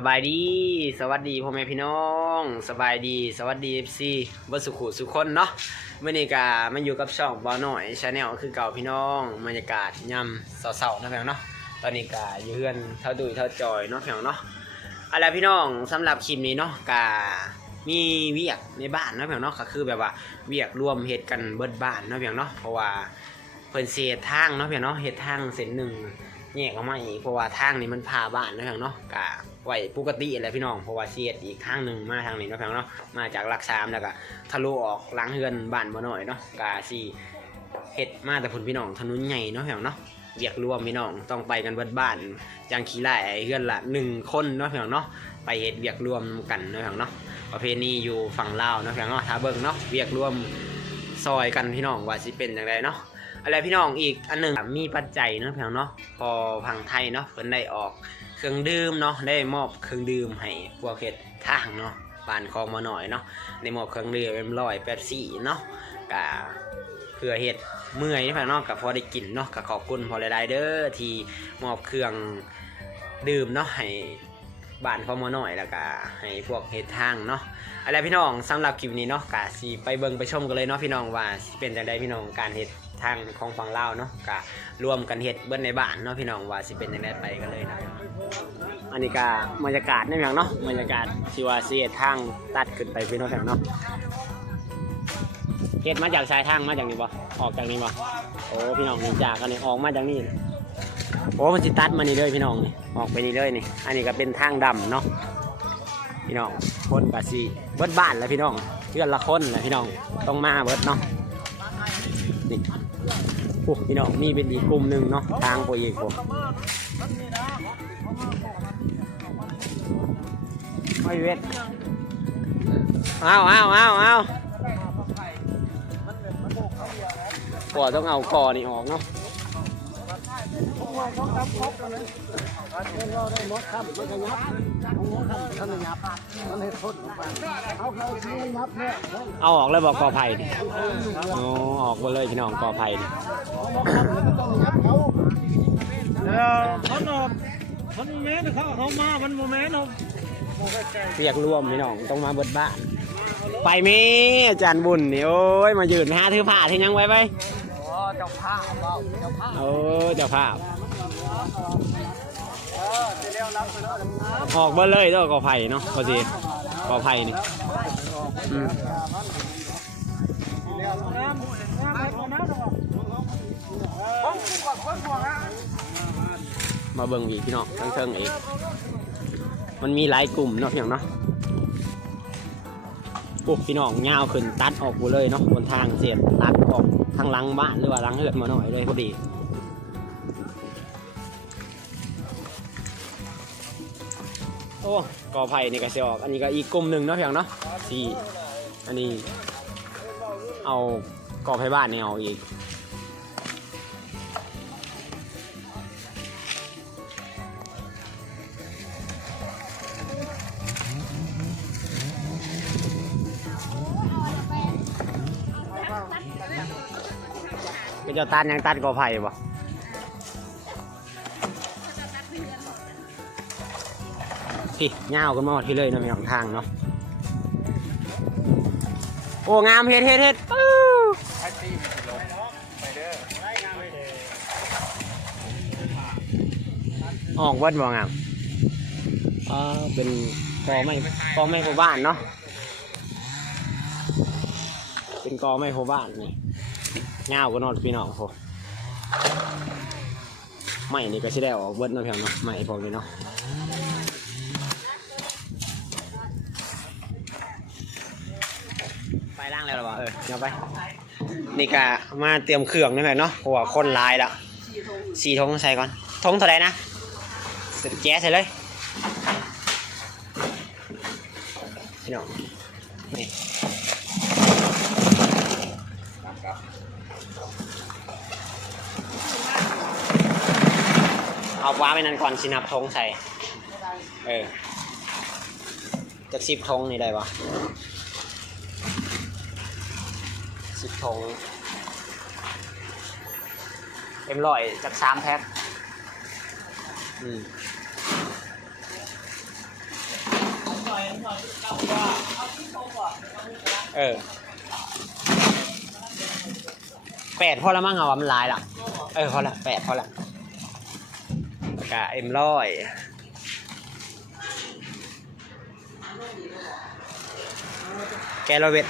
สบายดี สวัสดีพ่อแม่พี่น้อง สบายดี สวัสดี FC เบดสุขุสุขคนเนาะมื่อนี้ก็มาอยู่กับช่องบอหน่อยชาแนลคือเก่าพี่น้องบรรยากาศยามเสาๆนะพี่น้องเนาะตอนนี้ก็อยู่เพื่อนเท่าดุยเท่าจอยเนาะพี่น้องเนาะอะไรพี่น้องสำหรับคลิปนี้เนาะก็มีเวียกในบ้านเนาะพี่น้องเนาะก็คือแบบว่าเวียกรวมเฮ็ดกันเบิดบ้านเนาะพี่น้องเนาะเพราะว่าเพิ่นเสียทางเนาะพี่น้องเนาะเฮ็ดทางเส้นหนึ่ง แยกออกมาอีกเพราะว่าทางนี้มันพาบ้านนะพี่น้องเนาะกะไหวปกติแหละพี่น้องเพราะว่าเสียดอีกทางหนึ่งมาทางนี้นะพี่น้องเนาะมาจากหลักสามแล้วก็ทะลุออกหล้างเฮือนบ้านบ่หน่อยเนาะกะสี่เฮ็ดมาแต่พุ่นพี่น้องถนนใหญ่เนาะพี่น้องเนาะเรียกรวมพี่น้องต้องไปกันเบิดบ้านจางขี้ไล่เฮือนละหนึ่งคนเนาะพี่น้องเนาะไปเฮ็ดเวียกรวมกันเนาะพี่น้องเนาะประเพณีอยู่ฝั่งลาวเนาะพี่น้องเนาะถ้าเบิ่งเนาะเวียกรวมซอยกันพี่น้องว่าสิเป็นจังไดเนาะ อะไรพี่น้องอีกอันหนึ่งมีปัจจัยเนาะพี่น้องเนาะพอพังไทยเนาะเพิ่นได้ออกเครื่องดื่มเนาะได้มอบเครื่องดื่มให้พวกเฮ็ดทางเนาะบ้านคลองมาหน่อยเนาะได้มอบเครื่องดื่มเอ็มร้อยแปดสี่เนาะกะเพื่อเฮ็ดเมื่อยพี่น้องกับพอได้กินเนาะก็ขอบคุณพอหลายเด้อที่มอบเครื่องดื่มเนาะให้บ้านคอมาหน่อยแล้วก็ให้พวกเฮ็ดทางเนาะอะไรพี่น้องสำหรับคลิปนี้เนาะกะสิไปเบิ่งไปชมกันเลยเนาะพี่น้องว่าเป็นจังไดพี่น้องการเฮ็ด ทางของฝั่งลาวเนาะกะรวมกันเฮ็ดเบิ่นในบ้านเนาะพี่น้องว่าสิเป็นจังไดไปกันเลยนะอันนี้ก็บรรยากาศในเมืองเนาะบรรยากาศที่ว่าสิเฮ็ดทางตัดขึ้นไปพี่น้องแถวเนาะเฮ็ดมาจากชายทางมาจากนี่บ่ออกจากนี่บ่โอ้พี่น้องนี่จากกันนี่ออกมาจากนี่โอ้มันสิตัดมานี่เลยพี่น้องนี่ออกไปนี่เลยนี่ อันนี้ก็เป็นทางดำเนาะพี่น้องคนกะสีเบิดบ้านแล้วพี่น้องเชื่อนละคนแหละพี่น้องต้องมาเบิดเนาะ นี่โอ้พี่น้องนี่เป็นอีกกลุ่มหนึ่งเนาะทางไปอีกโอ้ไม่เวทเอาเอาเอาเอาก่อต้องเอาก่อนี่ออกเนาะเราได้มดครับมันจะยับ อาออกเลยบอกกอไผ่นี่โอ้ออกมาเลยพี่น้องกอไผ่นี่เออเขานอนเขาโมเมนต์เขาเขามามันโมเมนต์เขาเรียกรวมพี่น้องต้องมาเบิดบ้านไปเมอาจารย์บุญนี่โอ้ยมายืนหาถือผ้าที่ยังไว้ไปอ๋อเจ้าผ้าเปล่าเจ้าผ้าโอ้เจ้าภาพเอ อจะเรียกบไปแล้วอกมาเลยตัวกอไผ่เนาะพอดีกอไผ่นี่มาเบิ่งอีกพี่น้องทั้งเทิงเองมันมีหลายกลุ่มเนาะพี่น้องเนาะโอ้พี่น้องยาขึ้นตัดออกหมดเลยเนาะบนทางเสียบตัดออกทางหลังบ้านหรือว่าหลังเฮือนมาหน่อยเลยพอดี อ้กอไผ่นี่ก็สิออก อันนี้ก็อีกกลุ่มหนึ่งเนาะเพียงเนาะสี่อันนี้ เอากอไผ่บ้านนี่เอาอีกก็จะตัดยังตัดกอไผ่บ่ พี่เงาวกันมาหมดที่เลยเนาะมีสองทางเนาะโอ้งามเฮ็ดเฮ็ดเฮ็ดปู้ไอ้ตีลงไปเด้อไล่งานไปเด้อออกเวิร์ดบ่งามอ่าเป็นกอไม้กอไม้พบ้านเนาะเป็นกอไม้พบ้านนี่เงาวก็นอนพี่น้องโหไม่นี่ก็สิได้ออกเวิร์ดเนาะเพียงเนาะไม่พอนี้เนาะ ไป ล่างแล้วหรอวะเออเดี๋ยวไป นี่ก็มาเตรียมเครื่องนี่หน่อยเนาะเพราะว่าคนหลายล้วสี่ทงใส่ก่อนทงเท่าไหร่นะเสร็จแจ๊สใส่เลยพี่น้องนี่เอาว้าไปนั่นก่อนสินับทงใส่ เออจากสิบทงนี่ได้ปะ สิบทงเอ็มร้อยจากสามแพ็คอืมเออแปดพอละมั้งเอาอะมันลายละเออพอละแปดพอละกะเอ็มร้อยแกโรเวต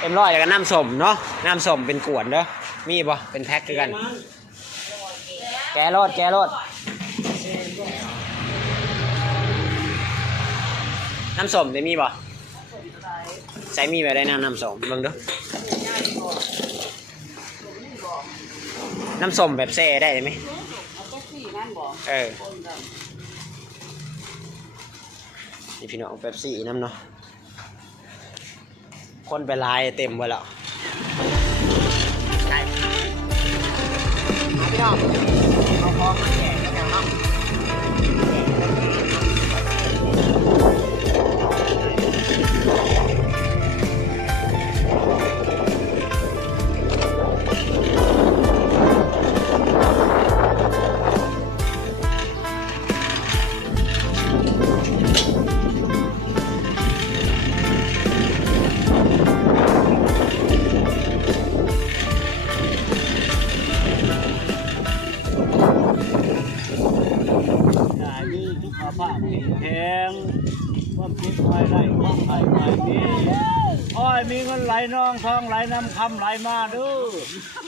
เอ็มร้อยแล้วก็น้ำสมเนาะน้ำสมเป็นขวดเด้อมีบ่เป็นแพ็คคือกัน แกโรดแกโรดน้ำสมได้มีบ่ใส่มีไปได้น้ำน้ำสมเบิ่งเดูน้ำสมแบบเซ่ได้ไหมเออนี่พี่น้องแบบสี่น้ำเนาะ คนไปลายเต็มหมดแล้วใช่มาพี่น้องเอาพอ นไหลนองทองไหลน้ำคำไหลมาเด้อ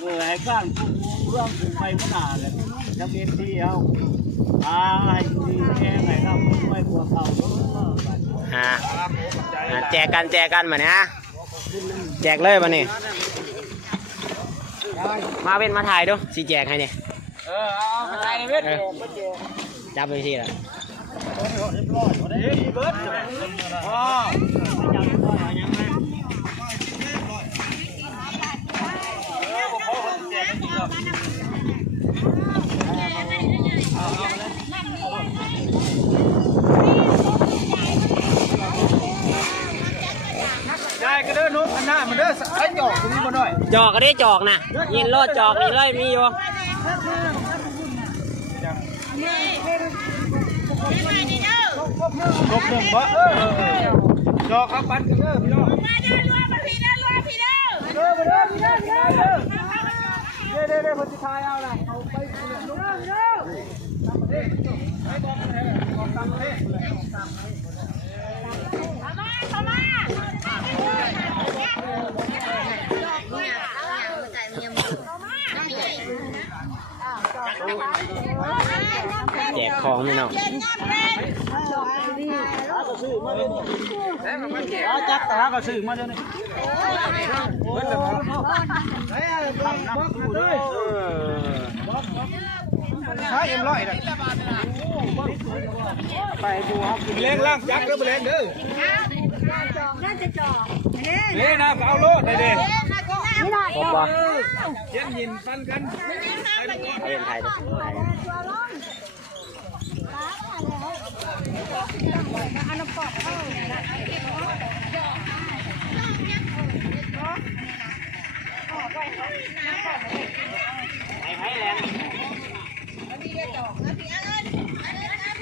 เออให้การพุ่งเรื่องถึงไปขนาดเลยจะเป็นที่เอาอาให้ดีแค่ไหนเราไม่กลัวเขาเด้อฮะแจกกันแจกกันมาเนี่ยแจกเลยมาเนี่ยมาเป็นมาถ่ายดูสิแจกให้เนี่ยเออเอาไปเวทจับไปที่ละเฮ้ยเบิร์ด อ๋อได้ก็เด้อนุ๊กอันหน้ามันเด้อไอ้จอกตรงนี้มาหน่อยจอกก็ได้จอกนะยินโลดจอกนี่เลยมีอยู่ครบหนึ่งบ่เออจอกครับปันกันเด้อพี่น้องเด้อมาเด้อพี่เด้อพี่เด้อเด้อเด้อเด้อ เด้อเด้อเด้อคนที่ทายเอาละเอาไปเด้อเด้อเด้อไปบอกกันเลยบอกตามเลยแจกของพี่น้อง เอา จักตาก็ซื้อมาเดี๋ยวนี้เบิดเลยบ่เฮ้ยทำนักดูเด้อใช้เอ็มร้อยนะไปดูครับเลี้ยงล่างจักเด้อบ่เลี้ยงเด้อน่าจะจอกนี่เลี้ยงนะเอาโลดได้เด้ไม่ได้ครบบ่เย็นยินปันกันเอาเป็นไทยเด้ อตัวร้อนอันนั้น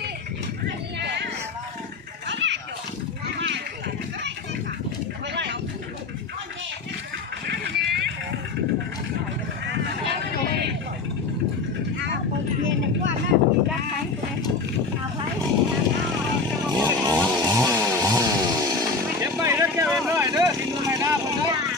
ปอกเข้าเก็บไปเด้อแก้วเอ็มร้อยเด้อกินมื้อไหนหน้าเพิ่นเด้อ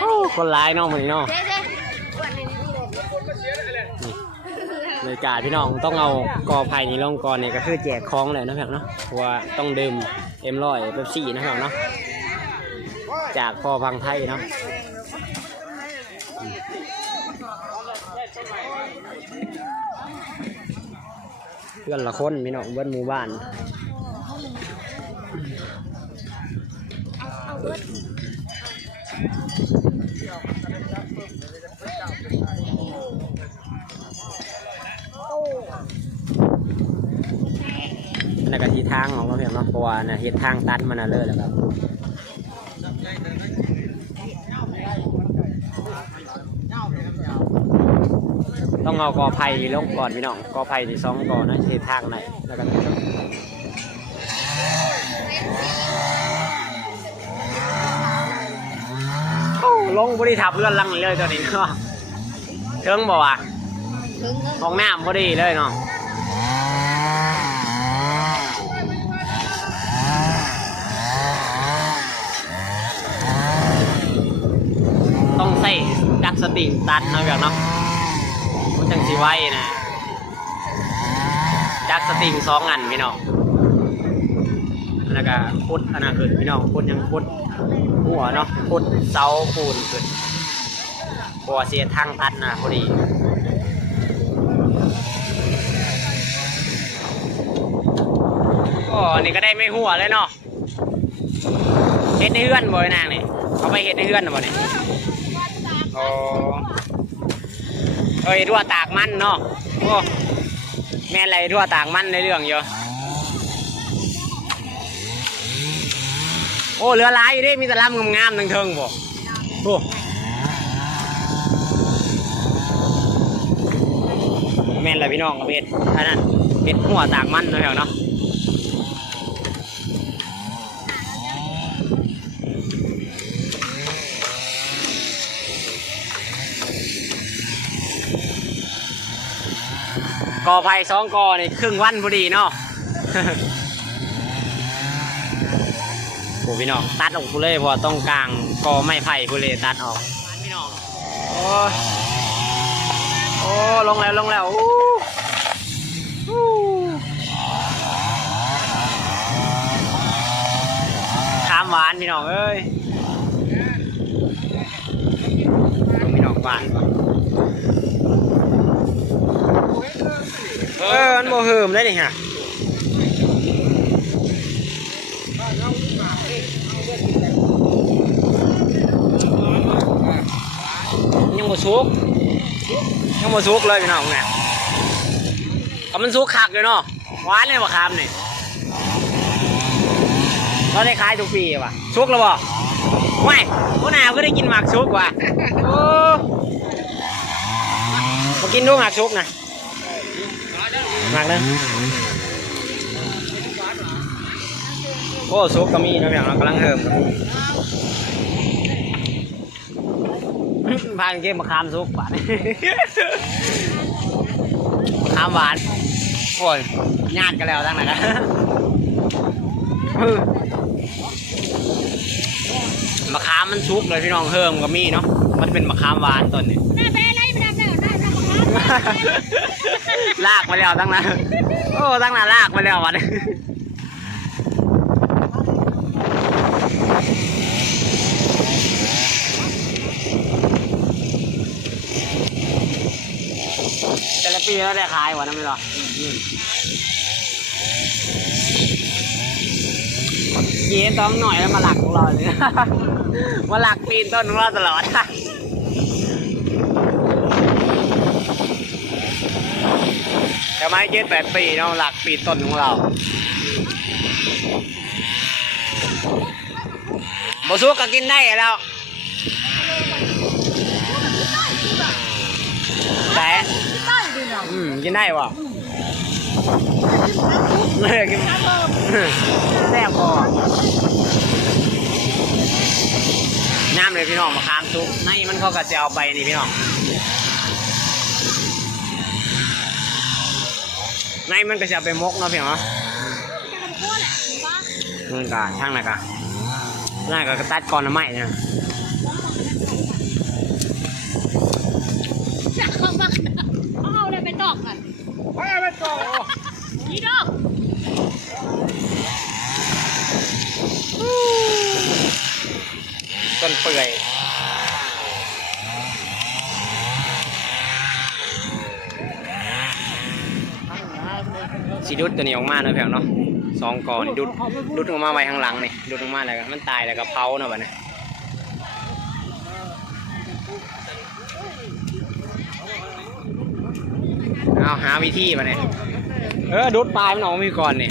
โอ้ คนร้ายเน้องมันเนาะบรรยากาศพี่น้องต้องเอากอไผ่นี้ลงก่อนเนี่ยก็คือแจกของเลยนะพี่น้องเนาะเพราะว่าต้องดื่มเอ็มร้อยเป๊ปซี่นะพี่น้องเนาะจากพ่อพังไทยเนาะเพื่อนละคนพี่น้องเบิ้หมู่บ้านแล้วก็ทีทางของเนาะเพราะว่าน่ะเฮ็ดทางตัดมันน่ะเลยแล้วครับต้องเอากอไผ่ลงก่อนพี่น้องกอไผ่ที่สองก่อนนะเฮ็ดทางไหนแล้วก็ ลงบริทับเพื่อนลังเลยตัวนี้เนาะเทิงบอกว่าถึงเงินห้องน้ำพอดีเลยเนาะต้องใส่ดักสติตัดเนาะแบบเนาะมันจังสิไว้นะดักสติงสองอันพี่น้องแล้วก็พุดอันนั้นพี่น้องพุดยังพุด หัวเนาะพุดเสาปูนขึ้นเพราะว่าเสียทางตัดนะพอดีโอ้อันนี่ก็ได้ไม่หัวเลยเนาะเฮ็ดในเฮือนบ่ไอ้นางนี่เอาไปเฮ็ดในเฮือนน่ะบ่นี่โอ้เอ้ยทั่วตากมันเนาะโอ้แม่อะไรทั่วตากมันในเรื่องอยู่ โอ้เรือลายอยู่ดิมีแต่ลำงามๆทั้งเทิงบ่โอ้แม่นอะไรพี่น้องกับเฮ็ดอันนั้นเฮ็ดหัวตากมันเนาะแถวเนาะกอไผ่สองกอนี่ครึ่งวันพอดีเนาะ โอ้พี่น้องตัดออกพูเลยพอต้องกลางกอไม้ไผ่พูเลยตัดออกพี่น้องโอ้โอ้ลงแล้วลงแล้วอู้ามหวานพี่น้องเอ้ยลงพี่น้องบ้านก่อนเออมันโมเหิมได้นี่ฮะ ยังโมซุกยังโมซุกเลยพี่น้องเนี่ยก็มันซุกคักเลยเนาะหวานเลยว่ะครับนี่เราได้ขายทุกปีว่ะซุกแล้วบ่ไม่ผู้นาวก็ได้กินหมากซุกว่ะโอ้มากินดูหมากซุกนะหมากเลยโอ้ซุปก็มีนะอย่างเรากำลังเหิม พากันเก็บมะขามซุปหวานมะขามหวานโอ้ยญาติกันแล้วทั้งนั้นนะมะขามมันซุกเลยพี่น้องเฮิมก็มีเนาะมันเป็นมะขามหวานต้นนี้หน้าแพ้ไรไม่ได้แล้วหน้าหน้าบักคับลากมาแล้วตั้งนั้นโอ้ตั้งนานลากมาแล้ววันนี้ ละปีเราได้ขายวะนะไม่หรอเย็นต้องหน่อยแล้วมาหลักของเราเลย มาหลักปีนต้นของเราตลอดแต่ไม้เจ็ดแปดปีเนาะหลักปีนต้นของเราบซุกก็กินได้แล้วแต่ อืมกินได้วะเลิกกินแซ่บพอน้ำเลยพี่น้องมาค้างซุกในมันเขาก็จะเอาไปนี่พี่น้องในมันก็จะเอาไปมกเนาะพี่น้องเนาะมันก็ช่างนะกะน่าก็ตัดก่อนน้ำไหม้เนี่ย จะเข้ามาเอาเลยไปตอกกัน ไปไปต่อ นี่ดอก ต้นเปื่อยสีดุดตัวนี้ออกมาเนาะพี่น้องเนาะสองกอนี่ดุดดุดออกมาไว้ข้างหลังนี่ดุดออกมาแล้วก็มันตายแล้วก็เผาเนาะบัดนี้เอาหาวิธีมาเนี่ยเออดุดปลายมันออกมาก่อนนี่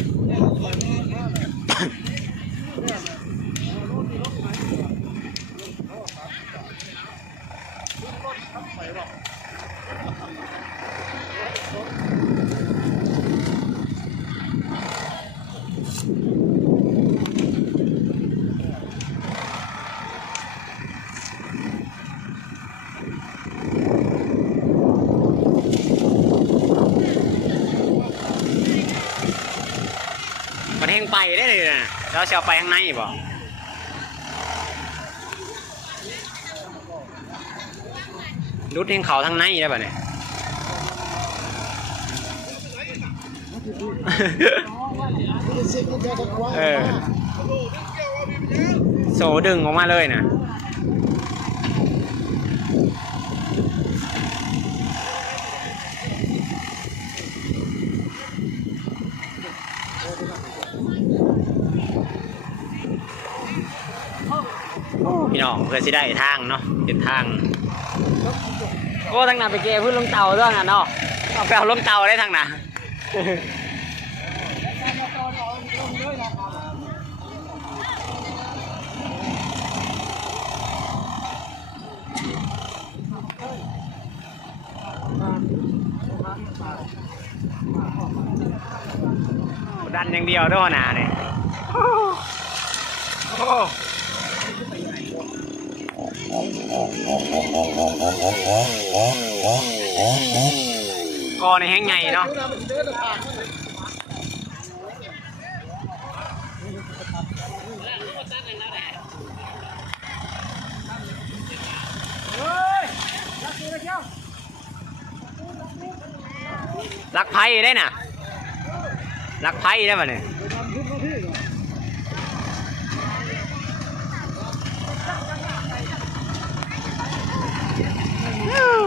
งไปได้เลยนะเราจะเอาไปข้างในบ่รุดแหงเขาทางในได้ป่ะเนี่ยเออโสดึงออกมาเลยนะ น้องเพื่อสิได้ทางเนาะเป็นทางโอ้ทางนั้นไปเกพื้นลงเตาด้วยนะเนาะเอาไปเอาลงเตาได้ทางน่ะดันอย่างเดียวด้วยนะเนี่ย กอในแห้งไงเนาะลักไพ่ได้น่ะลักไพ่ได้ป่ะเนี่ย